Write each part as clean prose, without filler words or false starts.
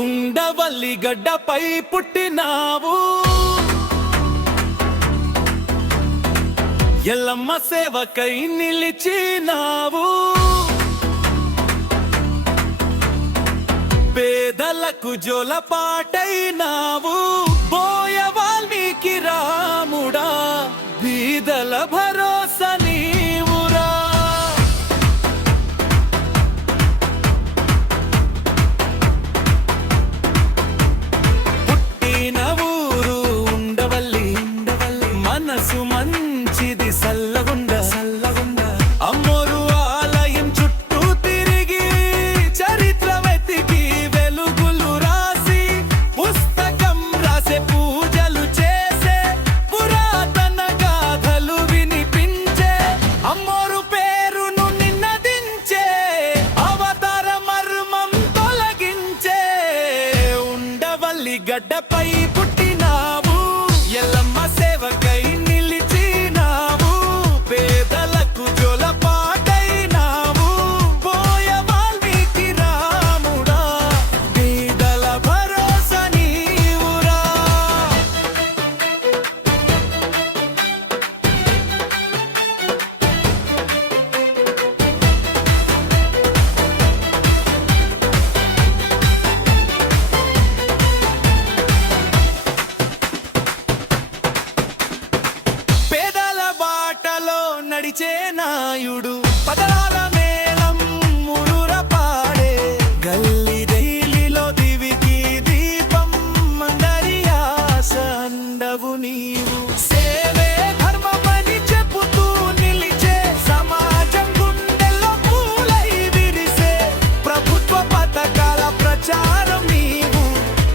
ఉండవల్లి గడ్డపై పుట్టినావు, ఎల్లమ్మ సేవకై నిలిచినావు, పేదలకు జోలపాటైనావు, బోయ వాల్మీకి రాముడా, బీదల భరోసా నీవురా. పుట్టిన ఊరు ఉండవల్లి, మనసు మంచిది సల్లగుండ, అమ్మోరు ఆలయం చుట్టూ తిరిగి చరిత్ర వెతికి వెలుగులు రాసి పుస్తకం రాసే, పూజలు చేసే, పురాతన గాథలు వినిపించే, అమ్మోరు పేరును నిన్నదించే, అవతార మర్మం తొలగించే. ఉండవల్లి గడ్డపై పుట్టినావు, ఎల్లమ్మ సేవకై నిలిచినావు, పేదలకు జోలపాటైనావు, బోయ వాల్మీకి రాముడా, బీదల భరోసా నీవురా. పేదల బాటలో నడిచే నాయుడు, పదరాల మేళం మురుర పాడే, గల్లి రైలిలో దివికి దీపం, మందరి ఆశ అండవు నీవు. సేవే ధర్మమని చెబుతూ నిలిచే, సమాజం గుండెల్లో పూలై విరిసే, ప్రభుత్వ పథకాల ప్రచారం నీవు,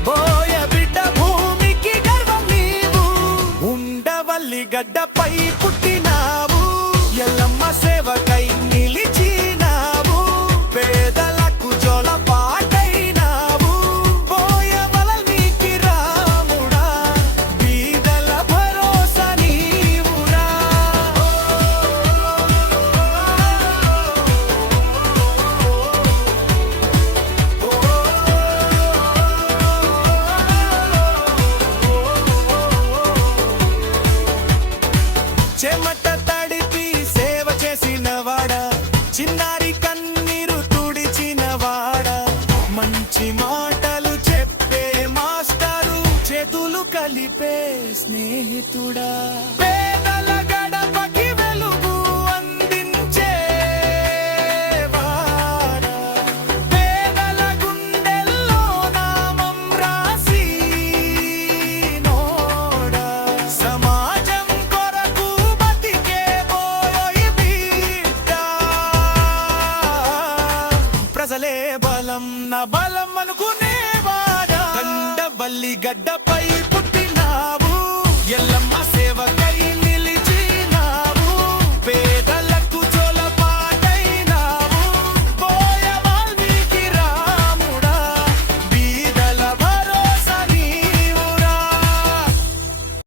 బోయ బిడ్డ భూమికి గర్వం నీవు. ఉండవల్లి గడ్డపై పుట్టినావు, ఎల్లమ్మ సేవకై నిలిచినావు, పేదలకు జోలపాటైనావు, బోయ వాల్మీకి రాముడా, బీదల భరోసా నీవురా. చెమట తడిపి సేవ చేసిన వాడా, చిన్నారి కన్నీరు తుడిచిన వాడా, మంచి మాటలు చెప్పే మాస్టరు, చేతులు కలిపే స్నేహితుడా, పేదల గడపకి వెలుగు అందించే వాడా, పేదల గుండెల్లో నామం రాసి నోడా, సమాజం కొరకు బతికే బోయ్ బిడ్డ, ప్రజలే బలం నా బలం అనుకునేవాడా. ఉండవల్లి గడ్డపై